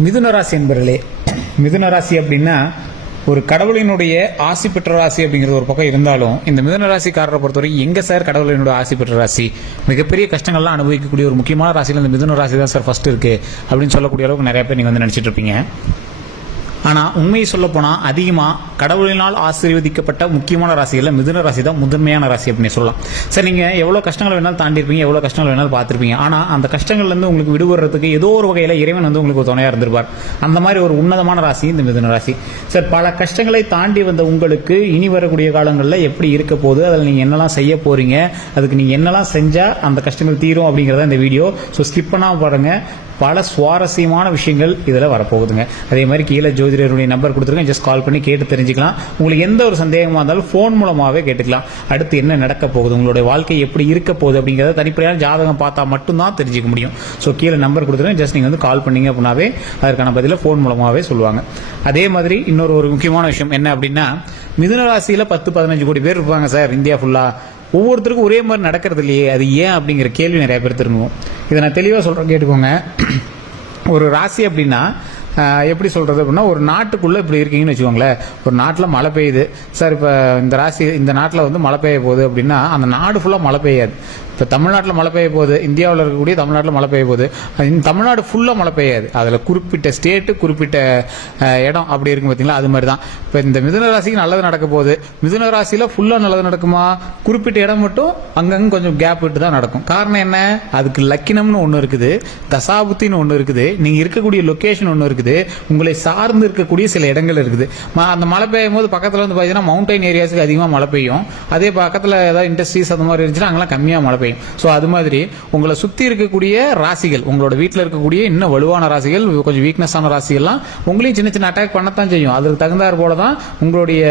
மிதுன ராசி என்பவர்களே, மிதுன ராசி அப்படின்னா ஒரு கடவுளினுடைய ஆசி பெற்ற ராசி அப்படிங்கிறது ஒரு பக்கம் இருந்தாலும், இந்த மிதுன ராசிக்காரரை பொறுத்தவரைக்கும் எங்க சார் கடவுளினுடைய ஆசி பெற்ற ராசி, மிகப்பெரிய கஷ்டங்கள்லாம் அனுபவிக்கக்கூடிய ஒரு முக்கியமான ராசியில் இந்த மிதுன ராசி தான் சார் ஃபர்ஸ்ட் இருக்கு அப்படின்னு சொல்லக்கூடிய அளவுக்கு நிறைய பேர் நீங்க வந்து நினைச்சிட்டு இருப்பீங்க. ஆனால் உண்மையை சொல்லப்போனால் அதிகமாக கடவுளினால் ஆசீர்வதிக்கப்பட்ட முக்கியமான ராசிகளில் மிதுன ராசி தான் முதன்மையான ராசி அப்படின்னு சொல்லலாம். சார் நீங்கள் எவ்வளோ கஷ்டங்கள் வேணாலும் தாண்டிருப்பீங்க, எவ்வளோ கஷ்டங்கள் வேணாலும் பார்த்துருப்பீங்க. ஆனால் அந்த கஷ்டங்கள்லேருந்து உங்களுக்கு விடுபடுறதுக்கு ஏதோ ஒரு வகையில் இறைவன் வந்து உங்களுக்கு துணையாக இருந்திருப்பார். அந்த மாதிரி ஒரு உன்னதமான ராசி இந்த மிதுன ராசி. சார் பல கஷ்டங்களை தாண்டி வந்த உங்களுக்கு இனி வரக்கூடிய காலங்களில் எப்படி இருக்க போகுது, அதில் நீங்கள் என்னெல்லாம் செய்ய போகிறீங்க, அதுக்கு நீங்கள் என்னெல்லாம் செஞ்சால் அந்த கஷ்டங்கள் தீரும் அப்படிங்கிறத இந்த வீடியோ. ஸோ ஸ்கிப் பண்ணாமல் பாருங்கள். பல சுவாரஸ்யமான விஷயங்கள் இதில் வரப்போகுதுங்க. அதே மாதிரி கீழே ஜோதிடருடைய நம்பர் கொடுத்துருக்கேன், ஜஸ்ட் கால் பண்ணி கேட்டு தெரிஞ்சுக்கலாம். உங்களுக்கு எந்த ஒரு சந்தேகமாக இருந்தாலும் ஃபோன் மூலமாகவே கேட்டுக்கலாம். அடுத்து என்ன நடக்க போகுது, உங்களுடைய வாழ்க்கை எப்படி இருக்க போகுது அப்படிங்கிறத தனிப்படையான ஜாதகம் பார்த்தா மட்டும்தான் தெரிஞ்சுக்க முடியும். ஸோ கீழே நம்பர் கொடுத்துருக்கேன், ஜஸ்ட் நீங்கள் வந்து கால் பண்ணீங்க அப்படின்னாவே அதற்கான பதிலை ஃபோன் மூலமாகவே சொல்லுவாங்க. அதே மாதிரி இன்னொரு முக்கியமான விஷயம் என்ன அப்படின்னா, மிதுன ராசியில் 10-15 கோடி பேர் இருப்பாங்க சார் இந்தியா ஃபுல்லாக. ஒவ்வொருத்தருக்கும் ஒரே மாதிரி நடக்கிறது இல்லையே, அது ஏன் அப்படிங்கிற கேள்வி நிறைய பேர் திரும்புவோம். இதை நான் தெளிவாக சொல்கிறேன், கேட்டுக்கோங்க. ஒரு ராசி அப்படின்னா எப்படி சொல்கிறது அப்படின்னா, ஒரு நாட்டுக்குள்ளே இப்படி இருக்கீங்கன்னு வச்சுக்கோங்களேன். ஒரு நாட்டில் மழை பெய்யுது சார், இப்போ இந்த ராசி இந்த நாட்டில் வந்து மழை பெய்ய போகுது அப்படின்னா அந்த நாடு ஃபுல்லாக மழை பெய்யாது. இப்போ தமிழ்நாட்டில் மழை பெய்ய போகுது, இந்தியாவில் இருக்கக்கூடிய தமிழ்நாட்டில் மழை பெய்ய போகுது, தமிழ்நாடு ஃபுல்லாக மழை பெய்யாது. அதில் குறிப்பிட்ட ஸ்டேட்டு குறிப்பிட்ட இடம் அப்படி இருக்கும் பார்த்தீங்களா, அது மாதிரி தான். இப்போ இந்த மிதுன ராசிக்கு நல்லது நடக்க போகுது, மிதுன ராசியில் ஃபுல்லாக நல்லது நடக்குமா, குறிப்பிட்ட இடம் மட்டும் அங்கங்கே கொஞ்சம் கேப் விட்டு தான் நடக்கும். காரணம் என்ன, அதுக்கு லக்கினம்னு ஒன்று இருக்குது, தசாபுத்தின்னு ஒன்று இருக்குது, நீங்கள் இருக்கக்கூடிய லொக்கேஷன் ஒன்று இருக்குது, உங்களை சார்ந்து இருக்கக்கூடிய சில இடங்கள் இருக்குது. அந்த மழை பெய்யும் போது பக்கத்தில் வந்து பார்த்தீங்கன்னா மவுண்டைன் ஏரியாஸுக்கு அதிகமாக மழை பெய்யும், அதே பக்கத்தில் ஏதாவது இண்டஸ்ட்ரீஸ் அந்த மாதிரி இருந்துச்சுன்னா அங்கெல்லாம் கம்மியாக மழை பெய்யும். ஸோ அது மாதிரி உங்களை சுற்றி இருக்கக்கூடிய ராசிகள், உங்களோட வீட்டில் இருக்கக்கூடிய இன்னும் வலுவான ராசிகள், கொஞ்சம் வீக்னஸான ராசிகள்லாம் உங்களையும் சின்ன சின்ன அட்டாக் பண்ணத்தான் செய்யும். அதுக்கு தகுந்தாற் போல தான் உங்களுடைய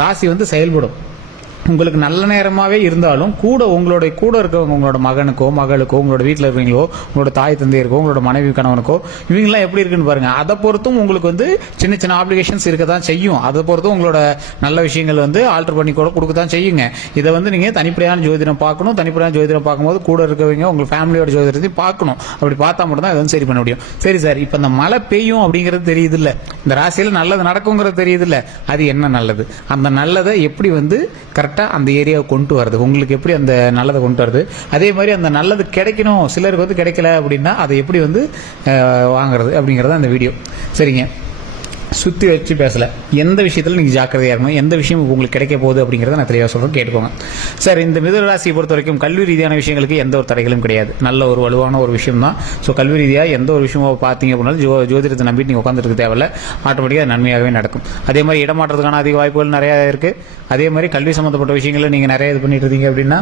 ராசி வந்து செயல்படும். உங்களுக்கு நல்ல நேரமாகவே இருந்தாலும் கூட உங்களுடைய கூட இருக்கவங்க, உங்களோட மகனுக்கோ மகளுக்கோ, உங்களோட வீட்டில் இருக்கீங்களோ, உங்களோட தாய் தந்தையருக்கோ, உங்களோட மனைவி கணவனுக்கோ, இவங்கெல்லாம் எப்படி இருக்குன்னு பாருங்க. அதை பொறுத்தும் உங்களுக்கு வந்து சின்ன சின்ன ஆப்ளிகேஷன்ஸ் இருக்க தான் செய்யும். அதை பொறுத்தும் உங்களோட நல்ல விஷயங்கள் வந்து ஆல்டர் பண்ணி கூட கொடுக்க தான் செய்யுங்க. இதை வந்து நீங்கள் தனிப்படையான ஜோதிடம் பார்க்கணும். தனிப்படையான ஜோதிடம் பார்க்கும்போது கூட இருக்கவங்க உங்கள் ஃபேமிலியோட ஜோதிடத்தையும் பார்க்கணும். அப்படி பார்த்தா மட்டும் தான் இதை வந்து சரி பண்ண முடியும். சரி சார், இப்போ இந்த மழை பெய்யும் அப்படிங்கிறது தெரியுது இல்லை, இந்த ராசியில் நல்லது நடக்குங்கிறது தெரியுது இல்லை, அது என்ன நல்லது, அந்த நல்லதை எப்படி வந்து கரெக்டாக அந்த ஏரியாவை கொண்டு வருது, உங்களுக்கு எப்படி அந்த நல்லதை கொண்டு வருது, அதே மாதிரி அந்த நல்லது கிடைக்கணும், சிலருக்கு வந்து கிடைக்கல அப்படின்னா அதை எப்படி வந்து வாங்குறது அப்படிங்கிறத அந்த வீடியோ. சரிங்க, சுற்றி வச்சு பேசல, எந்த விஷயத்தில் நீங்கள் ஜாக்கிரதையாக இருக்கணும், எந்த விஷயம் உங்களுக்கு கிடைக்க போகுது அப்படிங்கிறத நான் தெளிவாக சொல்கிறேன், கேட்டுக்கோங்க. சார் இந்த மிதுன ராசியை பொறுத்த வரைக்கும் கல்வி ரீதியான விஷயங்களுக்கு எந்த ஒரு தடைகளும் கிடையாது, நல்ல ஒரு வலுவான ஒரு விஷயம் தான். ஸோ கல்வி ரீதியாக எந்த ஒரு விஷயமும் பார்த்தீங்க அப்படின்னாலும் ஜோதிடத்தை நம்பிட்டு நீங்கள் உட்காந்துருக்கு தேவையில்ல, ஆட்டோமேட்டிக்காக நன்மையாகவே நடக்கும். அதே மாதிரி இடமாற்றத்துக்கான அதிக வாய்ப்புகள் நிறையா இருக்குது. அதே மாதிரி கல்வி சம்மந்தப்பட்ட விஷயங்களை நீங்கள் நிறைய இது பண்ணிட்டு இருக்கீங்க அப்படின்னா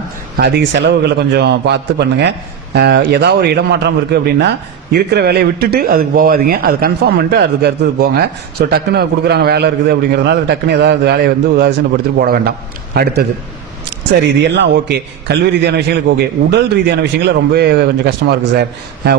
அதிக செலவுகளை கொஞ்சம் பார்த்து பண்ணுங்கள். ஏதாவது ஒரு இடமாற்றம் இருக்குது அப்படின்னா இருக்கிற வேலையை விட்டுட்டு அதுக்கு போகாதீங்க, அது கன்ஃபார்ம் பண்ணிட்டு அதுக்கு அடுத்தது போங்க. ஸோ டக்குன்னு கொடுக்குறாங்க வேலை இருக்குது அப்படிங்கிறதுனால டக்குன்னு ஏதாவது வேலையை வந்து உதாசீனப்படுத்திட்டு போட வேண்டாம். அடுத்தது சார் இது எல்லாம் ஓகே, கல்வி ரீதியான விஷயங்களுக்கு ஓகே. உடல் ரீதியான விஷயங்கள் ரொம்ப கொஞ்சம் கஷ்டமாக இருக்குது சார்.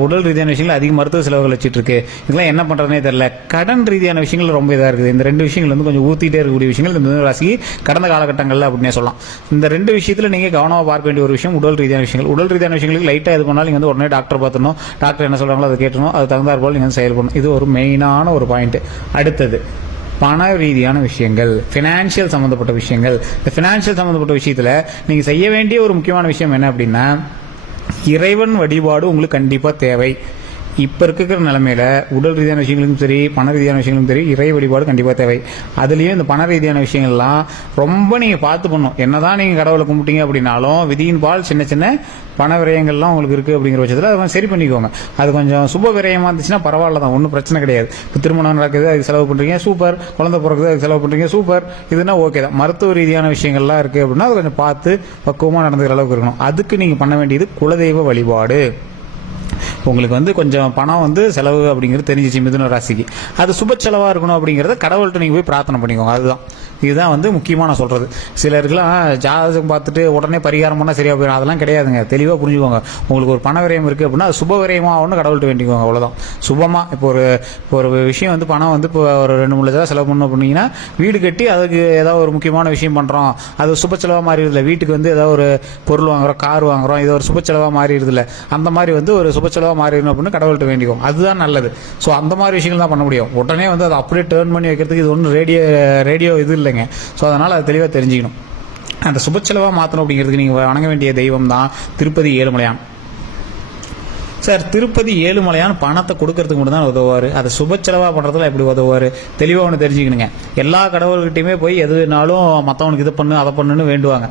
உடல் ரீதியான விஷயங்கள் அதிக மருத்துவ செலவுகள் வச்சுட்டு இருக்கு, இதெல்லாம் என்ன பண்ணுறதுனே தெரியல. கடன் ரீதியான விஷயங்கள் ரொம்ப இதாக இருக்குது. இந்த ரெண்டு விஷயங்கள் வந்து கொஞ்சம் ஊற்றிட்டே இருக்கக்கூடிய விஷயங்கள் இந்த மிதுன ராசிக்கு கடந்த காலகட்டங்களில் அப்படின்னே சொல்லலாம். இந்த ரெண்டு விஷயத்தில் நீங்கள் கவனமாக பார்க்க வேண்டிய ஒரு விஷயம் உடல் ரீதியான விஷயங்கள். உடல் ரீதியான விஷயங்களுக்கு லைட்டாக இது பண்ணாலும் நீங்கள் வந்து உடனே டாக்டர் பார்த்துணும், டாக்டர் என்ன சொல்கிறாங்களோ அதை கேட்டணும், அது தகுந்தாற் போல் நீங்கள் வந்து செயல்படணும். இது ஒரு மெயினான ஒரு பாயிண்ட். அடுத்தது பண ரீதியான விஷயங்கள், ஃபினான்ஷியல் சம்மந்தப்பட்ட விஷயங்கள். இந்த ஃபினான்ஷியல் சம்மந்தப்பட்ட விஷயத்தில் நீங்கள் செய்ய வேண்டிய ஒரு முக்கியமான விஷயம் என்ன அப்படின்னா, இறைவன் வழிபாடு உங்களுக்கு கண்டிப்பாக தேவை. இப்போ இருக்கிற நிலைமையில உடல் ரீதியான விஷயங்களுக்கும் சரி, பண ரீதியான விஷயங்களுக்கும் சரி, இறை வழிபாடு கண்டிப்பாக தேவை. அதுலேயும் இந்த பண ரீதியான விஷயங்கள்லாம் ரொம்ப நீங்கள் பார்த்து பண்ணணும். என்னதான் நீங்கள் கடவுளை கும்பிட்டீங்க அப்படின்னாலும் விதியின் பால் சின்ன சின்ன பண விரயங்கள்லாம் உங்களுக்கு இருக்குது அப்படிங்கிற பட்சத்தில் அதை சரி பண்ணிக்கோங்க. அது கொஞ்சம் சுப விரயமாக இருந்துச்சுன்னா பரவாயில்ல தான், ஒன்றும் பிரச்சனை கிடையாது. இப்போ திருமணம் நடக்குது அதுக்கு செலவு பண்ணுறீங்க, சூப்பர். குழந்தை பிறகுது அதுக்கு செலவு பண்ணுறீங்க, சூப்பர். இதுனா ஓகே தான். மருத்துவ ரீதியான விஷயங்கள்லாம் இருக்குது அப்படின்னா அது கொஞ்சம் பார்த்து பக்குவமாக நடந்துக்கிற அளவுக்கு இருக்கணும். அதுக்கு நீங்கள் பண்ண வேண்டியது குலதெய்வ வழிபாடு. உங்களுக்கு வந்து கொஞ்சம் பணம் வந்து செலவு அப்படிங்கிறது தெரிஞ்சிச்சு மிதுன ராசிக்கு, அது சுப செலவாக இருக்கணும் அப்படிங்கிறத கடவுள்கிட்ட நீங்கள் போய் பிரார்த்தனை பண்ணிக்கோங்க. அதுதான் இதுதான் வந்து முக்கியமாக நான் சொல்கிறது. சிலருக்குலாம் ஜாதகம் பார்த்துட்டு உடனே பரிகாரம் பண்ணால் சரியாக போயிடும், அதெல்லாம் கிடையாதுங்க. தெளிவாக புரிஞ்சுக்கோங்க. உங்களுக்கு ஒரு பண விரயம் இருக்குது அப்படின்னா அது சுப விரயமாக ஆகும்னு கடவுள்கிட்ட வேண்டிக்கோங்க, அவ்வளோதான். சுபமாக இப்போ ஒரு விஷயம் வந்து பணம் வந்து இப்போ ஒரு 2-3 லட்சம் செலவு பண்ணணும் அப்படிங்கன்னா வீடு கட்டி அதுக்கு ஏதாவது ஒரு முக்கியமான விஷயம் பண்ணுறோம், அது சுப செலவாக மாறிடுதில்ல. வீட்டுக்கு வந்து ஏதாவது ஒரு பொருள் வாங்குகிறோம், கார் வாங்குகிறோம், இது ஒரு சுப செலவாக மாறிடுதில்ல. அந்த மாதிரி வந்து ஒரு சுப செலவாக மாறிடணும் அப்படின்னு கடவுள்கிட்ட வேண்டிக்கும், அதுதான் நல்லது. ஸோ அந்த மாதிரி விஷயங்கள் தான் பண்ண முடியும். உடனே வந்து அதை அப்படியே டேர்ன் பண்ணி வைக்கிறதுக்கு இது ஒன்றும் ரேடியோ இது இல்லைங்க. ஸோ அதனால் அதை தெளிவாக தெரிஞ்சுக்கணும். அந்த சுப செலவாக மாற்றணும் அப்படிங்கிறதுக்கு நீங்கள் வணங்க வேண்டிய தெய்வம் தான் திருப்பதி ஏழுமலையான். சார், திருப்பதி ஏழுமலையான் பணத்தை கொடுக்கறதுக்கு மட்டும் தான் உதவுவார், அதை சுப செலவாக பண்ணுறதுல எப்படி உதவுவார்? தெளிவாக ஒன்று தெரிஞ்சுக்கணுங்க. எல்லா கடவுள்கிட்டையுமே போய் எதுனாலும் மற்றவனுக்கு இதை பண்ணு அதை பண்ணுன்னு வேண்டுவாங்க.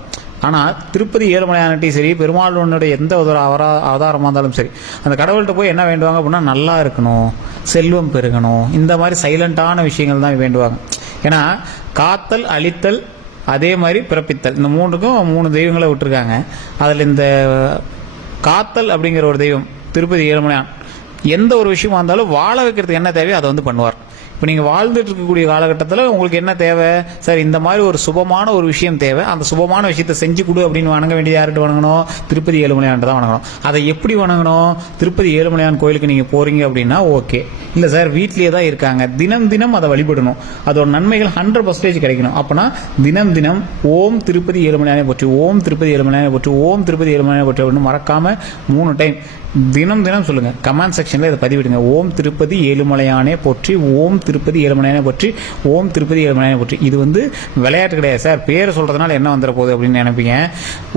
ஆனால் திருப்பதி ஏழுமலையான்ட்டையும் சரி, பெருமாளுடைய எந்த ஒரு அவதாரமாக இருந்தாலும் சரி, அந்த கடவுள்கிட்ட போய் என்ன வேண்டுவாங்க அப்படின்னா நல்லா இருக்கணும், செல்வம் பெருகணும், இந்த மாதிரி சைலண்டான விஷயங்கள் தான் வேண்டுவாங்க. ஏன்னா காத்தல், அழித்தல், அதே மாதிரி பிறப்பித்தல், இந்த 3க்கும் 3 தெய்வங்களை விட்டுருக்காங்க. அதில் இந்த காத்தல் அப்படிங்கிற ஒரு தெய்வம் திருப்பதி ஏழுமலையான் எந்த ஒரு விஷயமா இருந்தாலும் வாழ வைக்கிறதுக்கு என்ன தேவையோ அதை வந்து பண்ணுவார். இப்போ நீங்கள் வாழ்ந்துட்டு இருக்கக்கூடிய காலகட்டத்தில் உங்களுக்கு என்ன தேவை சார்? இந்த மாதிரி ஒரு சுபமான ஒரு விஷயம் தேவை, அந்த சுபமான விஷயத்தை செஞ்சு கொடு அப்படின்னு வணங்க வேண்டியது யார்கிட்ட வணங்கணும்? திருப்பதி ஏழுமலையான் தான் வணங்கணும். அதை எப்படி வணங்கணும்? திருப்பதி ஏழுமலையான் கோயிலுக்கு நீங்கள் போகிறீங்க அப்படின்னா ஓகே. இல்லை சார், வீட்லேயே தான் இருக்காங்க, தினம் தினம் அதை வழிபடணும், அதோட நன்மைகள் 100% கிடைக்கணும். அப்போனா தினம் தினம் ஓம் திருப்பதி ஏழுமலையானே போற்றி, ஓம் திருப்பதி ஏழுமலையானே போற்றி, ஓம் திருப்பதி ஏழுமலையானே போற்றி அப்படின்னு மறக்காமல் 3 டைம் தினம் தினம் சொல்லுங்கள். கமெண்ட் செக்ஷனில் இதை பதிவிடுங்க. ஓம் திருப்பதி ஏழுமலையானே போற்றி, ஓம் திருப்பதி ஏழுமலையானே போற்றி, ஓம் திருப்பதி ஏழுமலையானே போற்றி. இது வந்து விளையாட்டு கிடையாது சார். பேரை சொல்கிறதுனால என்ன வந்துட போகுது அப்படின்னு நினைப்பீங்க.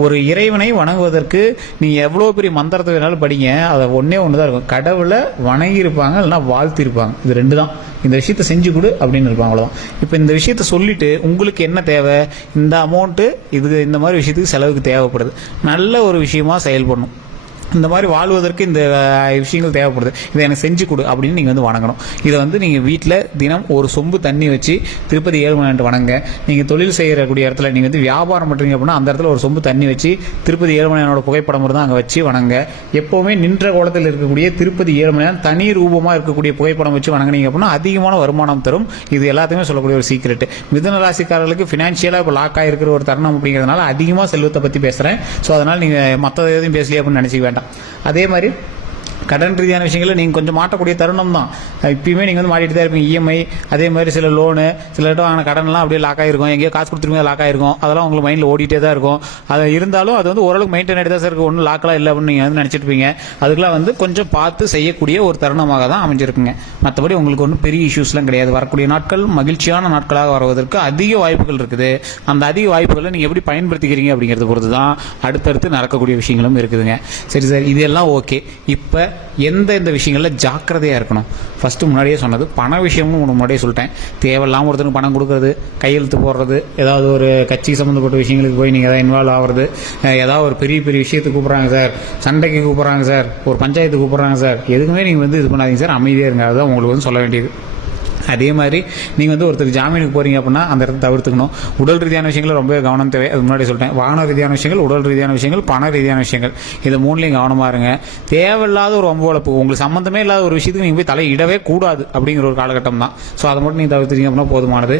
ஒரு இறைவனை வணங்குவதற்கு நீங்கள் எவ்வளோ பெரிய மந்திரத்தை வேணாலும் படிங்க, அதை ஒன்றே ஒன்று தான் இருக்கும். கடவுளை வணங்கியிருப்பாங்க, இல்லைனா வாழ்த்திருப்பாங்க. இது 2 தான். இந்த விஷயத்தை செஞ்சு கொடு அப்படின்னு இருப்பாங்க, அவ்வளோதான். இப்போ இந்த விஷயத்த சொல்லிவிட்டு உங்களுக்கு என்ன தேவை, இந்த அமௌண்ட்டு இது இந்த மாதிரி விஷயத்துக்கு செலவுக்கு தேவைப்படுது, நல்ல ஒரு விஷயமா செயல்படணும், இந்த மாதிரி வாழ்வதற்கு இந்த விஷயங்கள் தேவைப்படுது, இதை எனக்கு செஞ்சு கொடு அப்படின்னு நீங்கள் வந்து வணங்கணும். இதை வந்து நீங்கள் வீட்டில் தினம் ஒரு சொம்பு தண்ணி வச்சு திருப்பதி ஏழுமலையான் வணங்க. நீங்கள் தொழில் செய்யக்கூடிய இடத்துல நீங்கள் வந்து வியாபாரம் பண்ணுறீங்க அப்படின்னா அந்த இடத்துல ஒரு சொம்பு தண்ணி வச்சு திருப்பதி ஏழுமலையானோட புகைப்படம் இருந்தால் அங்கே வச்சு வணங்க. எப்போவுமே நின்ற கோலத்தில் இருக்கக்கூடிய திருப்பதி ஏழுமலையான் தனி ரூபமாக இருக்கக்கூடிய புகைப்படம் வச்சு வணங்கினீங்க அப்படின்னா அதிகமான வருமானம் தரும். இது எல்லாத்தையுமே சொல்லக்கூடிய ஒரு சீக்ரெட். மிதுன ராசிக்காரர்களுக்கு ஃபினான்ஷியலாக இப்போ லாக் ஆகிருக்கிற ஒரு தருணம் அப்படிங்கிறதுனால அதிகமாக செல்வத்தை பற்றி பேசுகிறேன். ஸோ அதனால் நீங்கள் மற்ற எதையும் பேசலையே அப்படின்னு நினச்சிக்க வேண்டாம். அதே மாதிரி கடன் ரீதியான விஷயங்களில் நீங்கள் கொஞ்சம் மாட்டக்கூடிய தருணம் தான். இப்பயுமே நீங்கள் வந்து மாட்டிட்டு தான் இருப்பீங்க. இஎம்ஐ, அதே மாதிரி சில லோனு, சில இடம் வாங்கின கடன்லாம் அப்படியே லாக் ஆகிருக்கும், எங்கேயோ காசு கொடுத்துருமே லாக் ஆகிருக்கும், அதெல்லாம் உங்களுக்கு மைண்டில் ஓடிட்டே தான் இருக்கும். அது இருந்தாலும் அது வந்து ஓரளவுக்கு மெயின்டைன் ஆகிட்டு தான் சார் இருக்கும், ஒன்றும் லாக்கெலாம் இல்லை அப்படின்னு நீங்கள் வந்து நினச்சிட்டு இருப்பீங்க. அதுக்கெலாம் வந்து கொஞ்சம் பார்த்து செய்யக்கூடிய ஒரு தருணமாக தான் அமைஞ்சிருக்குங்க. மற்றபடி உங்களுக்கு ஒன்றும் பெரிய இஷ்யூஸ்லாம் கிடையாது. வரக்கூடிய நாட்கள் மகிழ்ச்சியான நாட்களாக வருவதற்கு அதிக வாய்ப்புகள் இருக்குது. அந்த அதிக வாய்ப்புகளை நீங்கள் எப்படி பயன்படுத்திக்கிறீங்க அப்படிங்கிறது பொறுத்து தான் அடுத்தடுத்து நடக்கக்கூடிய விஷயங்களும் இருக்குதுங்க. சரி சார், இதெல்லாம் ஓகே. இப்போ எந்த விஷயங்களில் ஜாக்கிரதையாக இருக்கணும்? ஃபஸ்ட்டு முன்னாடியே சொன்னது பண விஷயமும் முன்னாடியே சொல்லிட்டேன். தேவையில்லாமல் ஒருத்தருக்கு பணம் கொடுக்குறது, கையெழுத்து போடுறது, ஏதாவது ஒரு கட்சி சம்மந்தப்பட்ட விஷயங்களுக்கு போய் நீங்கள் எதாவது இன்வால்வ் ஆகிறது, ஏதாவது ஒரு பெரிய பெரிய விஷயத்துக்கு கூப்பிட்றாங்க சார், சண்டைக்கு கூப்பிட்றாங்க சார், ஒரு பஞ்சாயத்து கூப்பிட்றாங்க சார், எதுக்குமே நீங்கள் வந்து இது பண்ணாதீங்க சார், அமைதியாக இருங்க. அதுதான் உங்களுக்கு வந்து சொல்ல வேண்டியது. அதே மாதிரி நீங்கள் வந்து ஒருத்தருக்கு ஜாமீனுக்கு போகிறீங்க அப்படின்னா அந்த இடத்த தவிர்த்துக்கணும். உடல் ரீதியான விஷயங்கள் ரொம்ப கவனம் தேவை. அது முன்னாடி சொல்லிட்டேன். வாகன ரீதியான விஷயங்கள், உடல் ரீதியான விஷயங்கள், பண ரீதியான விஷயங்கள், இது 3லையும் கவனமாக இருங்க. தேவையில்லாத ஒரு வம்பு வளர்ப்பு, உங்களுக்கு சம்மந்தமே இல்லாத ஒரு விஷயத்துக்கு நீங்கள் போய் தலையிடவே கூடாது அப்படிங்கிற ஒரு காலகட்டம் தான். ஸோ அதை மட்டும் நீங்கள் தவிர்த்துட்டீங்க அப்படின்னா போதுமானது.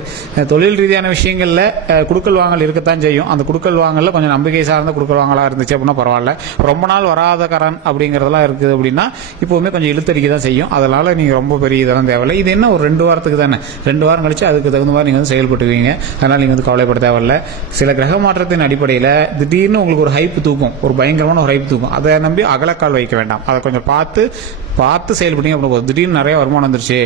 தொழில் ரீதியான விஷயங்களில் குடுக்கல் வாங்கல் இருக்கத்தான் செய்யும். அந்த குடுக்கல் வாங்கலில் கொஞ்சம் நம்பிக்கை சார்ந்த குடுக்கல் வாங்கலாக இருந்துச்சு அப்படின்னா பரவாயில்ல. ரொம்ப நாள் வராத கடன் அப்படிங்கிறதெல்லாம் இருக்குது அப்படின்னா இப்போவுமே கொஞ்சம் இழுத்தடிக்க தான் செய்யும். அதனால் நீங்கள் ரொம்ப பெரிய இதெல்லாம் தேவையில்லை. இது என்ன ஒரு 2 வாரத்துக்கு தானே, 2 வாரம் கழிச்சு அதுக்கு தகுந்த மாதிரி நீங்கள் வந்து செயல்பட்டுவீங்க. அதனால் நீங்கள் வந்து கவலைப்பட தேவையில்லை. சில கிரக மாற்றத்தின் அடிப்படையில் திடீர்னு உங்களுக்கு ஒரு ஹைப்பு தூக்கும், ஒரு பயங்கரமான ஒரு ஹைப்பு தூக்கும். அதை நம்பி அகலக்கால் வைக்க வேண்டாம். அதை கொஞ்சம் பார்த்து செயல்பட்டீங்க அப்படின்னா திடீர்னு நிறைய வருமானம் வந்துருச்சு,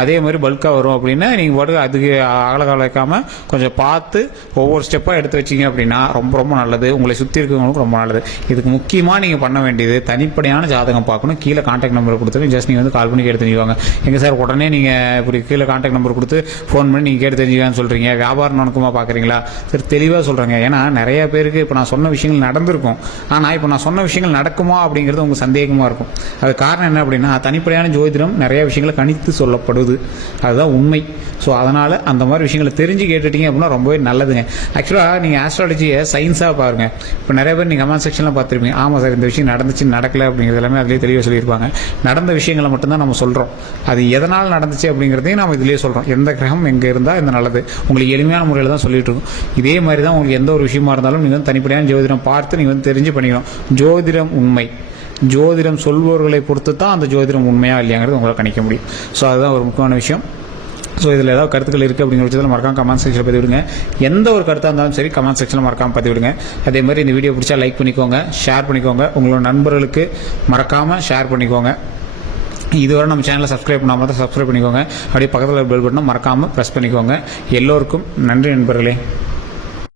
அதே மாதிரி பல்காக வரும் அப்படின்னா நீங்கள் பாட்டு அதுக்கு அகலக்கால் வைக்காமல் கொஞ்சம் பார்த்து ஒவ்வொரு ஸ்டெப்பாக எடுத்து வச்சிங்க அப்படின்னா ரொம்ப ரொம்ப நல்லது. உங்களை சுற்றி இருக்கிறவங்களுக்கும் ரொம்ப நல்லது. இதுக்கு முக்கியமாக நீங்கள் பண்ண வேண்டியது தனிப்படையான ஜாதகம் பார்க்கணும். கீழே கான்டாக்ட் நம்பர் கொடுத்துட்டு ஜஸ்ட் நீங்கள் வந்து கால் பண்ணி கேட்டு தெரிஞ்சுவாங்க. எங்கே சார் உடனே நீங்கள் இப்படி கீழே கான்டாக்ட் நம்பர் கொடுத்து ஃபோன் பண்ணி நீங்கள் கேட்டு தெரிஞ்சுக்கலான்னு சொல்கிறீங்க, வியாபாரம் நுணுக்கமாக பார்க்குறீங்களா? சரி, தெளிவாக சொல்கிறேங்க. ஏன்னா நிறைய பேருக்கு இப்போ நான் சொன்ன விஷயங்கள் நடந்திருக்கும், ஆனால் இப்போ நான் சொன்ன விஷயங்கள் நடக்குமா அப்படிங்கிறது உங்களுக்கு சந்தேகமாக இருக்கும். அது காரணம் என்ன அப்படின்னா தனிப்படையான ஜோதிடம் நிறைய விஷயங்களை கணித்து சொல்லப்படுது, அதுதான் உண்மை. ஸோ அதனால் அந்த மாதிரி விஷயங்களை தெரிஞ்சு கேட்டுட்டீங்க அப்படின்னா ரொம்பவே நல்லதுங்க. ஆக்சுவலாக நீங்கள் ஆஸ்ட்ராலஜியை சயின்ஸாக பாருங்கள். இப்போ நிறைய பேர் நீங்கள் கமெண்ட் செக்ஷனில் பார்த்துருப்பீங்க, ஆமாம் சார் இந்த விஷயம் நடந்துச்சு நடக்கலை அப்படிங்கிறது எல்லாமே அதிலே தெளிவாக சொல்லியிருப்பாங்க. நடந்த விஷயங்களை மட்டும்தான் நம்ம சொல்கிறோம். அது எதனால் நடந்துச்சு அப்படிங்கிறதையும் நம்ம இதிலேயே சொல்கிறோம் எந்த கிரகம் எங்கே இருந்தால் இந்த நல்லது. உங்களுக்கு எளிமையான முறையில் தான் சொல்லிட்டு இருக்கோம். இதே மாதிரி தான் உங்களுக்கு எந்த ஒரு விஷயமா இருந்தாலும் நீங்கள் வந்து தனிப்படையான ஜோதிடம் பார்த்து நீங்கள் வந்து தெரிஞ்சு பண்ணிக்கணும். ஜோதிடம் உண்மை, ஜோதிடம் சொல்பவர்களை பொறுத்து தான் அந்த ஜோதிடம் உண்மையாக இல்லையாங்கிறது உங்களால் கணிக்க முடியும். ஸோ அதுதான் ஒரு முக்கியமான விஷயம். ஸோ இதில் ஏதாவது கருத்துக்கள் இருக்குது அப்படிங்கிற பட்சத்தில் மறக்காம கமெண்ட் செக்ஷனில் பதிவிடுங்க. எந்த ஒரு கருத்தாக இருந்தாலும் சரி கமெண்ட் செக்ஷனில் மறக்காம பதிவிடுங்க. அதே மாதிரி இந்த வீடியோ பிடிச்சா லைக் பண்ணிக்கோங்க, ஷேர் பண்ணிக்கோங்க, உங்களோட நண்பர்களுக்கு மறக்காமல் ஷேர் பண்ணிக்கோங்க. இதுவரை நம்ம சேனலை சப்ஸ்கிரைப் பண்ணாமல் தான் சப்ஸ்கிரைப் பண்ணிக்கோங்க. அப்படியே பக்கத்தில் பெல் பட்டனை மறக்காமல் ப்ரெஸ் பண்ணிக்கோங்க. எல்லோருக்கும் நன்றி நண்பர்களே.